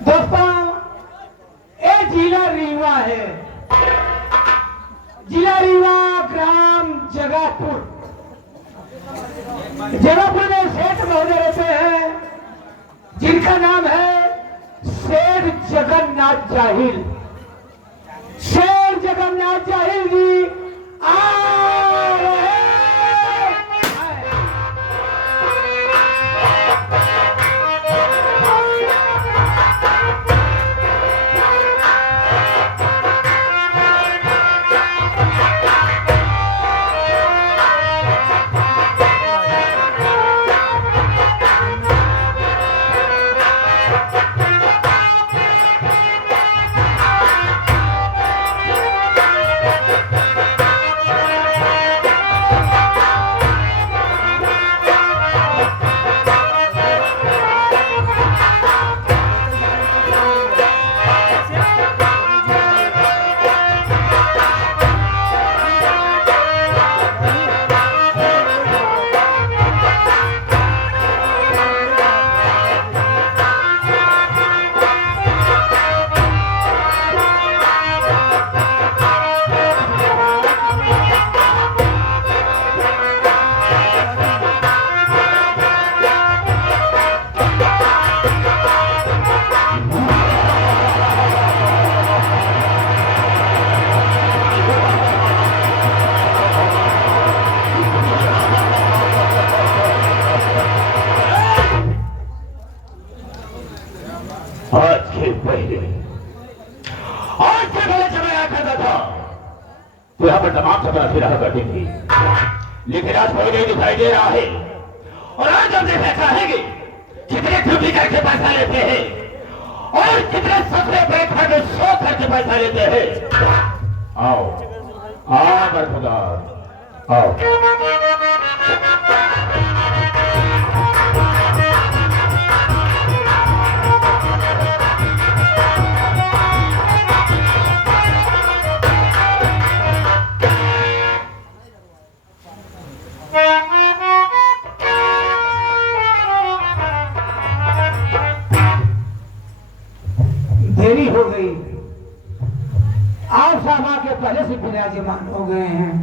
दोस्तों, ये जिला रीवा है। जिला रीवा, ग्राम जगापुर। जगापुर में सेठ महोदय रहते हैं, जिनका नाम है सेठ जगन्नाथ जाहिल। सेठ जगन्नाथ जाहिल जी आ रहे हैं। तो यहाँ पर तमाम सपना फिर रहा करती थी, लेकिन आज कोई नहीं दिखाई दे रहा है। और आज हम देखना चाहेंगे कितने ड्यूटी करके पैसा लेते हैं और कितने सपने बैठा के सो करके पैसा लेते हैं। आओ आओ बरखुदार आओ। देरी हो गई, आप सामा के पहले से विराजमान हो गए हैं।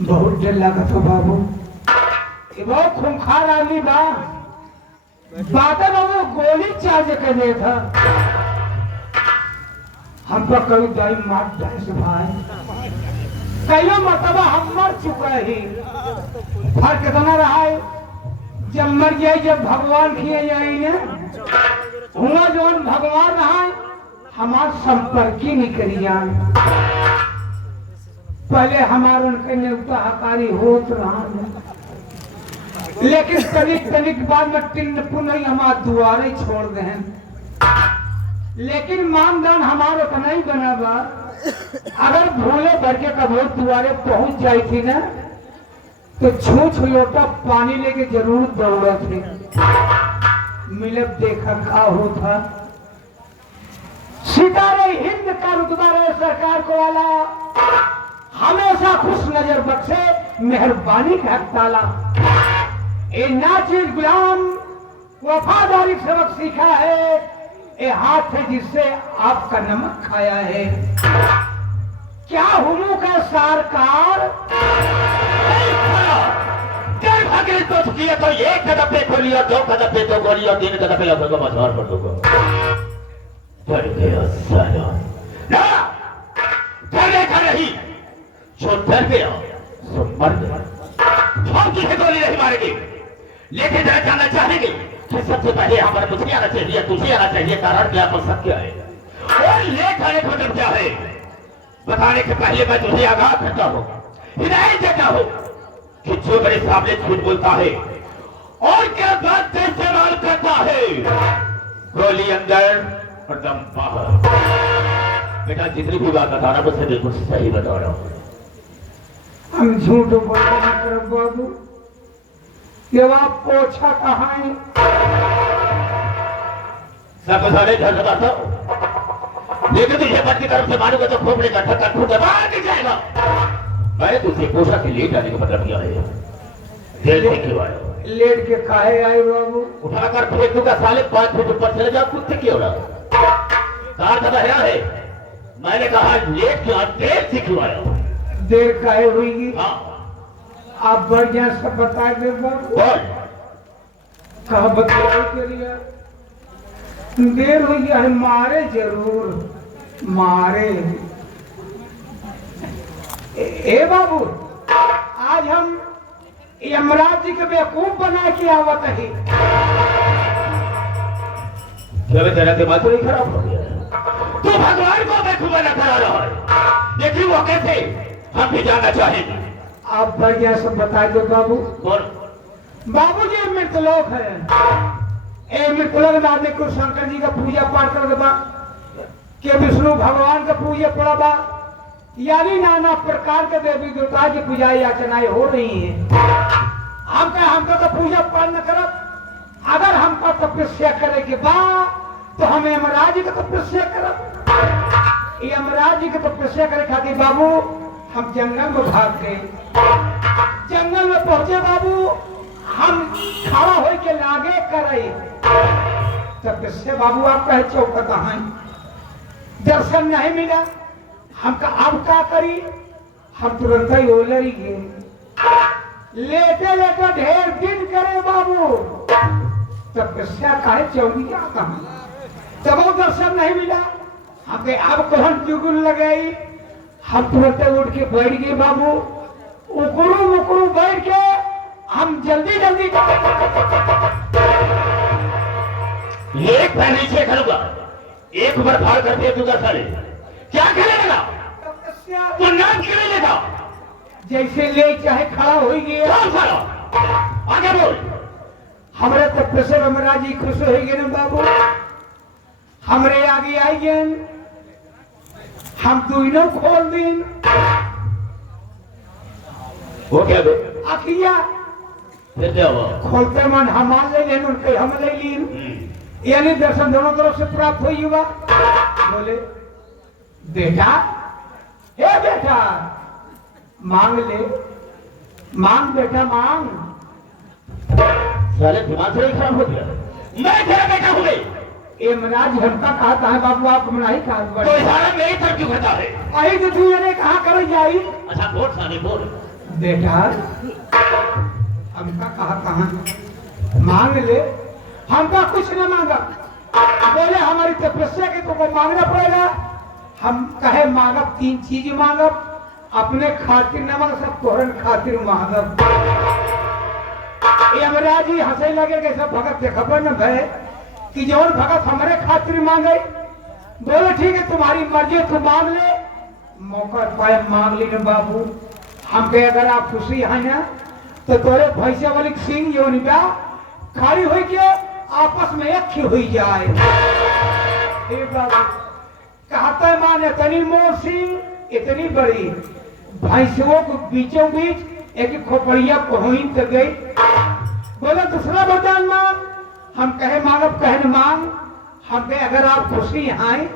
बहुत डर लगा तो बाबू, ये बहुत खूंखार आदमी बा। बातें बाबू गोली चार्ज कर दे था, हम पर कभी दाई मार डांस भाई, कईयों मरतबा हम मर चुका ही। फर्क कितना रहा है, जब मर जाए जब भगवान किए जाएंगे हुआ जो भगवान रहा हमार संपर्क ही नहीं करी जान। पहले हमारे उनके न्योता हकारी होत रहा, लेकिन तनिक तनिक बाद में टिन्न पुनः हमारे दुआरे छोड़ गए। लेकिन मानदान हमारे उतना ही बना बा, अगर भूले भर के कभी दुआरे पहुंच जाई थी ना तो छूछ लोटा पानी लेके जरूर दौड़ा थे। मिलब देखा का होता, सितारे हिंद का रुतबा रहे सरकार को वाला, हमेशा खुश नजर बख्शे मेहरबानी का हक ताला। ए नाचिर गुलाम वफादारी सबक सीखा है, ए हाथ है जिससे आपका नमक खाया है। क्या हुमू का सरकार तो किया तो एक कदम पे खोलिया, दो कदम पे तो गोली और तीन कदम पे लगभग मझार पर दूंगा। डर गया साला ना, डरने का नहीं, जो डर गया सो मर गया। हम तुझे गोली नहीं मारेंगे, लेकिन जरा जानना चाहेंगे कि सबसे पहले हमारे मुझे आना चाहिए, तुझे आना चाहिए। कारण क्या मकसद क्या है और ले जाने का मतलब क्या है, बताने के पहले मैं तुझे आगाह करता हूँ, हिदायत देता हूँ कि जो मेरे सामने झूठ बोलता है और क्या बात से इस्तेमाल करता है, गोली अंदर और दम बाहर। बेटा जितनी भी बात बता रहा मुझसे बिल्कुल सही बता रहा हूँ। हम झूठ बोलते हैं करब बाबू, जब आप पोछा कहाँ है सब सारे घर बताता हूँ, लेकिन तुझे बच की तरफ से मारूंगा तो खोपड़े का ढक्कन फूट बाहर जाएगा। मैंने तुझे पोछा के लिए जाने का मतलब क्या है, देखने के बाद लेट के काहे आए बाबू? उठाकर फेंक दूंगा साले, 5 फीट ऊपर चले जाओ, कुत्ते क्यों रहा? कार का बहरा है, मैंने कहा लेट क्यों, देर से क्यों आया? देर काहे हुई? हाँ आप बढ़िया सब बता दे बाबू। बोल। कहा बतलाई करिए, देर हुई है, मारे जरूर मारे। ए बाबू, आज हम यमराज जी के बेवकूफ बना के आवत है। क्या तेरा दिमाग तो नहीं खराब हो गया? तू भगवान को बेवकूफ बना करा रहा है, लेकिन वो कैसे, हम भी जानना चाहेंगे। आप बढ़िया सब बता दो बाबू। बोल। बाबू जी मृतलोक है, ए मृतलोक में आदमी को शंकर जी का पूजा पाठ कर बा, के विष्णु भगवान का पूजा पड़ा बा, यानी नाना प्रकार के देवी देवता की पूजा याचनाएं हो रही है। हमका तो पूजा पाठ न करब, अगर हमका तपस्या करे के बा तो हम यमराज जी का तपस्या करब। यमराज जी का तपस्या करे खातिर बाबू हम जंगल में भाग गए। जंगल में पहुंचे बाबू, हम खड़ा हो के लागे करे तपस्या। बाबू आप कहे चौकत हैं, दर्शन नहीं मिला, हमका अब क्या करी? हम तुरंत ही ओलरी गए, लेटे लेटे ढेर दिन करे बाबू, तपस्या काहे चौकी आता है, तब दर्शन नहीं मिला। हमें अब कौन चुगुल लगाई, हम तुरंत उठ के बैठ गए बाबू, उकड़ू मुकड़ू बैठ के हम जल्दी जल्दी एक पैर नीचे करूंगा, एक बार फाड़ कर दे दूंगा साले, क्या करेगा? तो नाम क्यों नहीं लेता? जैसे ले चाहे खड़ा हो गया। आगे बोल। हमारे तपस्या यमराज जी खुश हो गए ना बाबू, हमरे आगे आई गए, हम दोनों खोल दिन वो क्या दो अखिया फिर क्या हुआ? खोलते मन हम ले लेन, उनके हम ले लीन, यानी दर्शन दोनों तरफ से प्राप्त हो युवा। बोले बेटा, हे बेटा मांग ले, मांग बेटा मांग। साले दिमाग से ही खराब हो गया, मैं तेरा बेटा हूँ। यमराज हमका कहता है बाबू, आप नहीं कहा तो इशारा मेरी तरफ क्यों करता है? अही तो तू ने कहा कर जाई। अच्छा बोल साले बोल। बेटा हमका कहता है मांग ले, हमका कुछ न मांगा, बोले हमारी तपस्या के तुमको मांगना पड़ेगा। हम कहे मांगब 3 चीज मांगब, अपने खातिर न मांग, सब तोहरन खातिर मांगब। यमराज जी हंसे लगे कि सब भगत के खबर न भय कि जौन भगत हमारे खातिर मांगे। बोले ठीक है तुम्हारी मर्जी, तू मांग ले। मौका पाए मांग ली न बाबू। हम कहे अगर आप खुशी है ना तो तोरे भैंसे वाली सिंह जो निका खड़ी हुई के आपस में एक हुई जाए। बाबू कहता माने इतनी मोर सिंह इतनी बड़ी भैंसों को बीचों बीच एक खोपड़िया पहुंच तक गई। बोले दूसरा वरदान मांग। हम कहे मांगब, कहे न मांग। हम कहे अगर आप खुशी हैं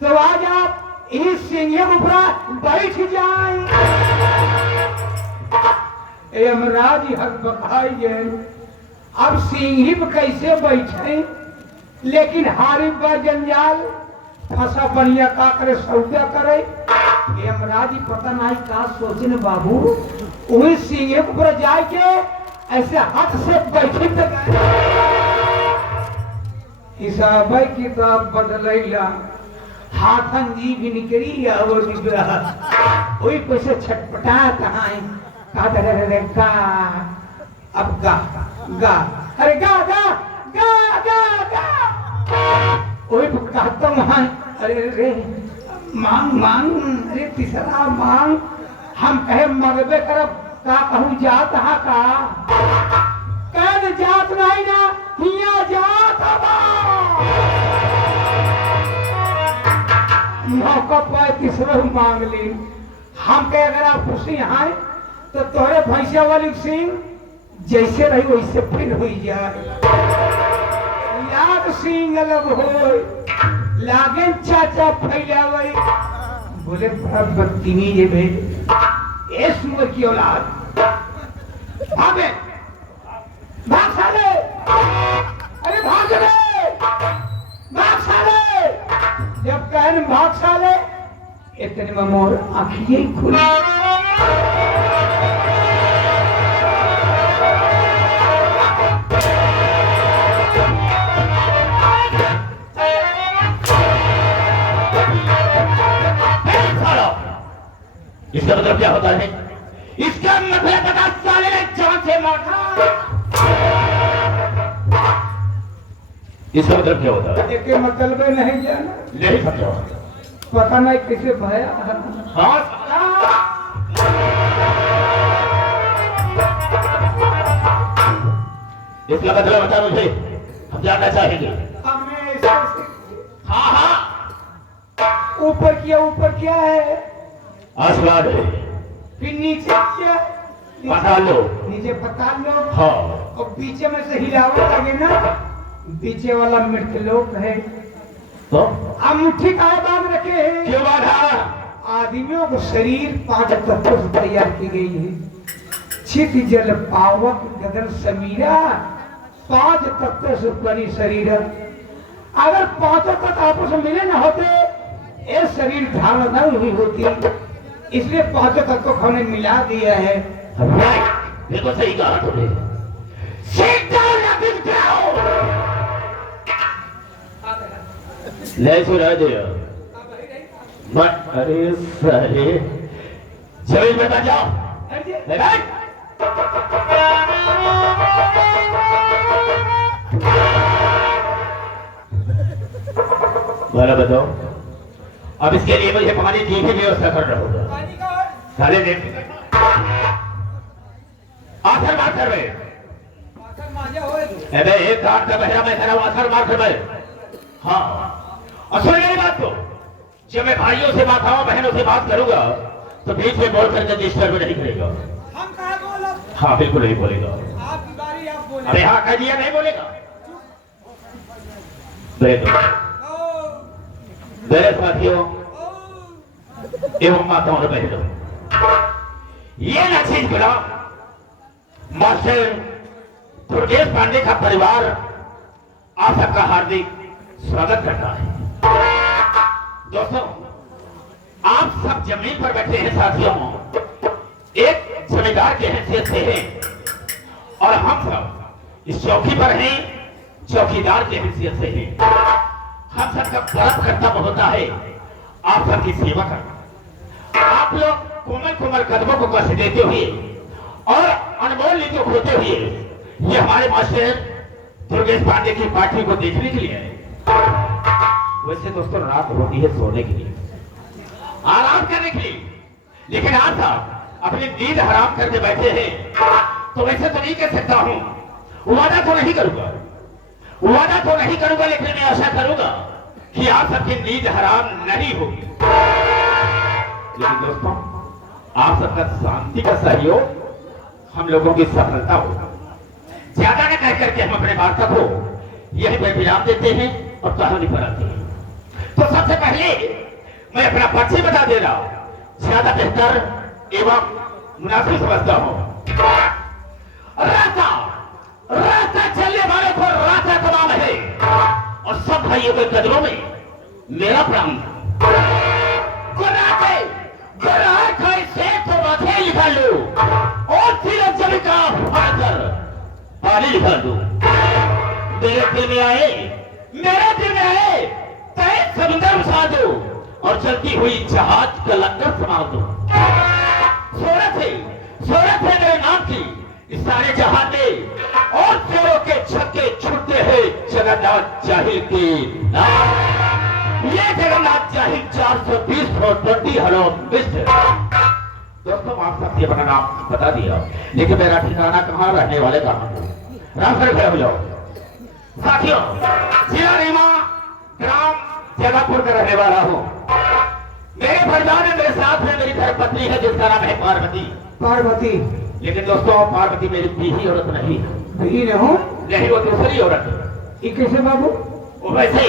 तो आज आप इस सिंह के ऊपर बैठ जाए। यमराज हक बखाई गए, अब सिंह पर कैसे बैठे, लेकिन हारी बा जंजाल फंसा बढ़िया का करे सौदा करे। यमराज पता नहीं का सोचने बाबू, वही सिंह के ऊपर जाके ऐसे हाथ से बैठे हिसाब किताब बदलैला, हाथन जी भी निकली वही कैसे छटपटात है। गा अब गा गा, अरे गा गा गा गा गा, वही कहता वहां अरे रे मांग मांग, अरे तीसरा मांग। हम कहे मरबे करब का कहूँ जात हा का, कह जात नहीं ना हिया जात बा। मौका पाए तीसरा मांग ली। हम कहे अगर आप खुशी हैं तो तोरे भैंसिया वाली सिंह जैसे रही वैसे फिर हुई जाए। याद सिंह अलग हो लागे चाचा फैलावे। बोले बड़ा बदतमीज है भाई, इस उम्र की औलाद। अबे भाग साले, अरे भाग रे, भाग साले। जब कहन भाग साले, इतने में मोर आँखिए ही खुली। इसका मतलब क्या होता है? इसका मतलब पता साले ने जान से मारा। इसका मतलब क्या होता है? एक मतलब नहीं जाना, नहीं समझा। पता नहीं कैसे भया। हाँ इसका मतलब बता मुझे, हम जानना चाहेंगे। हमें ऐसे हाँ हाँ ऊपर क्या है, आसमान है, फिर नीचे क्या, पता लो। नीचे पता लो, हाँ और पीछे में से हिलावट लगे ना, पीछे वाला मृतलोक है। तो हम मुट्ठी का बांध रखे हैं। क्यों बाधा? आदमियों को शरीर 5 तत्वों से तैयार की गई है। छित जल पावक गगन समीरा, 5 तत्वों से बनी शरीर। अगर 5 तत्व आपस में मिले न होते, ये शरीर धारण नहीं हुई होती। इसलिए 5 तत्व को हमने मिला दिया है। देखो सही कहा तुमने। Sit down and be down. ले सुना दिया। मत अरे साले जमीन में बैठ जाओ। ले बैठ। बोला बताओ। अब इसके लिए मुझे पानी की भी व्यवस्था करना होगा। साले देख आखिर बात कर रहे अबे एक काट का बहरा मैं तेरा आखिर मार कर मैं। हाँ और सुन मेरी बात को, जब मैं भाइयों से माताओं बहनों से बात करूंगा तो बीच में बोल करके डिस्टर्ब नहीं करेगा। हम कहा बोला, हाँ बिल्कुल नहीं बोलेगा। आपकी बारी, आप बोले। अरे हाँ कह दिया नहीं बोलेगा। मेरे साथियों एवं माताओं और बहनों, ये नचीज गुलाम मास्टर दुर्गेश पांडे का परिवार आप सबका हार्दिक स्वागत करता है। दोस्तों आप सब जमीन पर बैठे हैं साथियों, एक जमींदार के हैसियत से हैं और हम सब इस चौकी पर हैं चौकीदार के हैसियत से हैं। हम सबका बड़ा कर्तव्य होता है आप सबकी सेवा करना। आप लोग कोमल कोमल कदमों को कष्ट देते हुए और अनमोल नीतियों खोते हुए ये हमारे मास्टर दुर्गेश पांडे की पार्टी को देखने के लिए आए। वैसे दोस्तों रात होती है सोने के लिए, आराम करने के लिए, लेकिन आज आप अपनी नींद हराम करके बैठे हैं तो वैसे तो नहीं कह सकता हूं, वादा तो नहीं करूंगा, लेकिन मैं आशा करूंगा कि आप सबकी नींद हराम नहीं होगी। लेकिन दोस्तों आप सबका शांति का सहयोग हम लोगों की सफलता होगा। ज्यादा न कह करके हम अपने वार्ता को यही पर विराम देते हैं और कहानी पर आते हैं। तो सबसे पहले मैं अपना परिचय बता दे रहा हूं, ज्यादा बेहतर एवं मुनासिब समझता हूं। रास्ता चलने वाले को रास्ता तमाम है और सब भाइयों के कदमों में मेरा प्रणाम। से तो माथे निकाल लो और फिर जमीन का फाड़ कर पानी निकाल दो। मेरे दिल में आए तय समुद्र उछाल दो और चलती हुई जहाज का लंगर संभाल दो। शोहरत है मेरे नाम की इस सारे जहां में और चोरों के छक्के छुटते हैं जगन्नाथ जाहिल के नाम। ये जगन्नाथ जाहिल 420 हलो मिस्टर। दोस्तों आप सबसे अपना नाम बता दिया, लेकिन मेरा ठिकाना कहाँ, रहने वाले कहाँ? राम कर खड़े हो जाओ। साथियों जिला रीमा ग्राम जगापुर का रहने वाला हूँ। मेरे परिवार में मेरे साथ में मेरी धर्मपत्नी है जिसका नाम है पार्वती। लेकिन दोस्तों पार्वती मेरी बीही औरत नहीं नहीं, वो दूसरी औरत है। कैसे बाबू? वैसे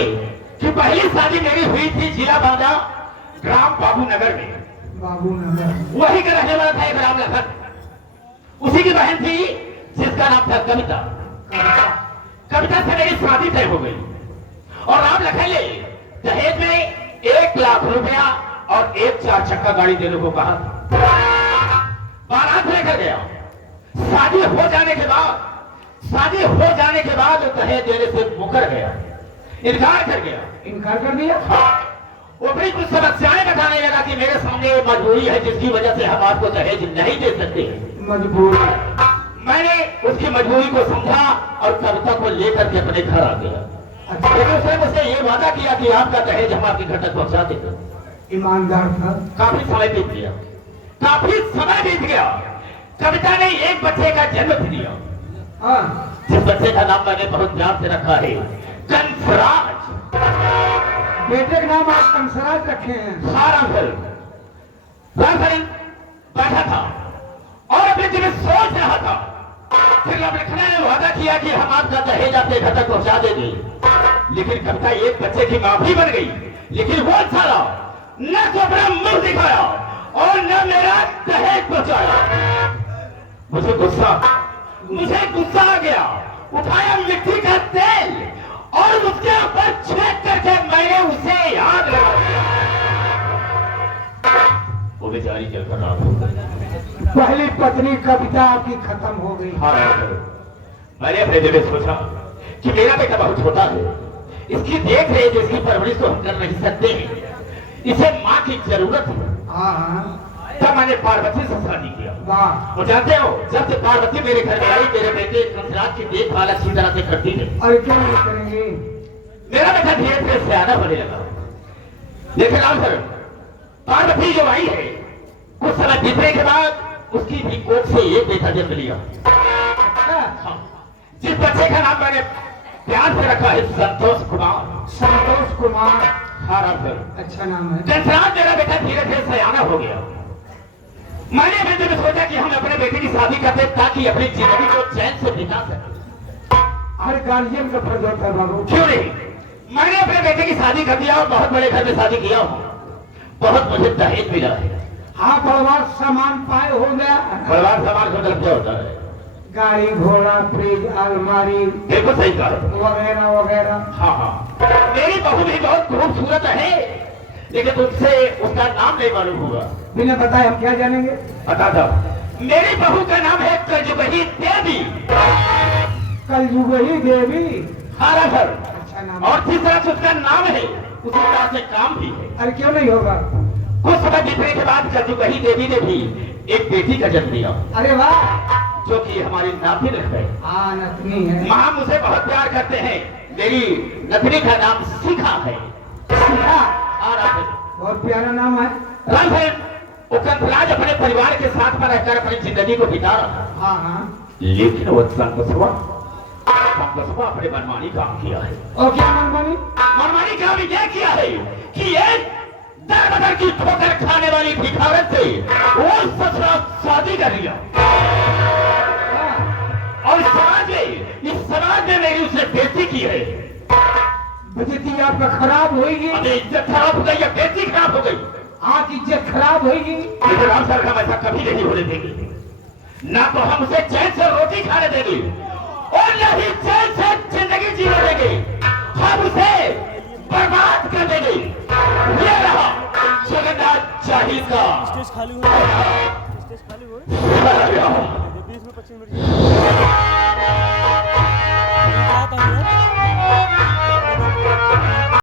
कि पहली शादी मेरी हुई थी जिला बांदा ग्राम बाबू नगर में। वही का रहने वाला था एक राम लखन, उसी की बहन थी जिसका नाम था कविता। कविता से मेरी शादी तय हो गई और राम लखन ले दहेज में 1 लाख रुपया और 1 4 चक्का गाड़ी देने को कहा। बारात लेकर गया। शादी हो जाने के बाद दहेज देने से मुकर गया, इनकार कर गया। इनकार कर दिया। वो भी कुछ समस्याएं बताने लगा कि मेरे सामने ये मजबूरी है जिसकी वजह से हम आपको दहेज नहीं दे सकते। मजबूरी। मैंने उसकी मजबूरी को समझा और कविता को लेकर के अपने घर आ गया। अच्छा। लेकिन उसने मुझसे ये वादा किया कि आपका दहेज हम आपके घर तक पहुंचा देंगे। ईमानदार था। काफी समय बीत गया। कविता ने एक बच्चे का जन्म दिया। हाँ। जिस बच्चे का नाम मैंने बहुत ध्यान से रखा है कंसराज। बेटे का नाम आप कंसराज रखे हैं। सारा घर बैठा था और अपने दिल में सोच रहा था। फिर राम लखन ने वादा किया कि हम आपका दहेज आपके घर तक पहुंचा देंगे। लेकिन कविता एक बच्चे की मां भी बन गई, लेकिन वो साला न तो अपना मुंह दिखाया और न मेरा दहेज पहुंचाया। मुझे गुस्सा आ गया। उठाया मिट्टी का तेल और उसके ऊपर छेद करके मैंने उसे आग लगा दिया। वो बेचारी जलकर राख हो गई। पहली पत्नी कविता की खत्म हो गई। मैंने अपने दिल में सोचा कि मेरा बेटा बहुत छोटा है, इसकी देख रेख इसकी परवरिश तो हम कर नहीं सकते, इसे माँ की जरूरत है। हाँ। तब मैंने पार्वती से शादी किया। वाह। वो जानते हो, जब से पार्वती मेरे घर में आई मेरे बेटे कंसराज की देखभाल अच्छी तरह से करती है। और क्यों नहीं करेंगे? मेरा बेटा धीरे धीरे सियाना होने लगा। लेकिन आखिर पार्वती जो आई है कुछ समय बीतने के बाद उसकी भी कोख से एक बेटा जन्म लिया। अच्छा। जिस बच्चे का नाम मैंने प्यार से रखा है संतोष कुमार। संतोष कुमार। हाँ राम। अच्छा नाम है। कंसराज मेरा बेटा धीरे धीरे सियाना हो गया। मैंने अपने दिल में सोचा कि हम अपने बेटे की शादी करते ताकि अपनी जिंदगी को चैन से बिता सकें। हर गार्जियन का फर्ज होता है बाबू। क्यों नहीं? मैंने अपने बेटे की शादी कर दिया और बहुत बड़े घर में शादी किया हूँ। बहुत मुझे दहेज मिला है। हाँ, परिवार सामान पाए हो गया। परिवार सामान का मतलब क्या होता है? गाड़ी घोड़ा फ्रिज अलमारी बिल्कुल सही कहा। वगैरह वगैरह। हाँ। मेरी बहू भी बहुत खूबसूरत है, लेकिन तुमसे उसका नाम नहीं मालूम होगा। बिना बताए हम क्या जानेंगे? बता दो। मेरी बहू का नाम है कलजुगही देवी। कलजुगही देवी। हरा घर। अच्छा नाम। और तीसरा उसका नाम है, उसी तरह से काम भी है। अरे क्यों नहीं होगा? कुछ समय बीतने के बाद कलजुगही देवी ने भी एक बेटी का जन्म दिया। अरे वाह। जो कि हमारी नातिन है। हाँ, नतनी है। माँ मुझे बहुत प्यार करते हैं। मेरी नतनी का नाम शिखा है। शिखा। बहुत प्यारा नाम है। राम वो कंसराज अपने परिवार के साथ में रहकर अपनी जिंदगी को बिता रहा। हाँ। लेकिन वो संतोषवा अपने मनमानी काम किया है। और क्या मनमानी? मनमानी काम यह किया है कि एक दर बदर की ठोकर खाने वाली भिखारत से वो ससुराल शादी कर लिया। और इस समाज में मेरी उसने बेइज्जती की है। बेइज्जती आपका खराब होगी। अरे इज्जत खराब हो गई या बेइज्जती खराब हो गई? आप इज्जत खराब होगी। लेकिन राम सर हम ऐसा कभी नहीं होने देंगे। ना तो हम उसे चैन से रोटी खाने देंगे और न ही चैन से जिंदगी जीने देंगे। हम उसे बर्बाद कर देंगे। ये रहा जगन्नाथ चाहिए का।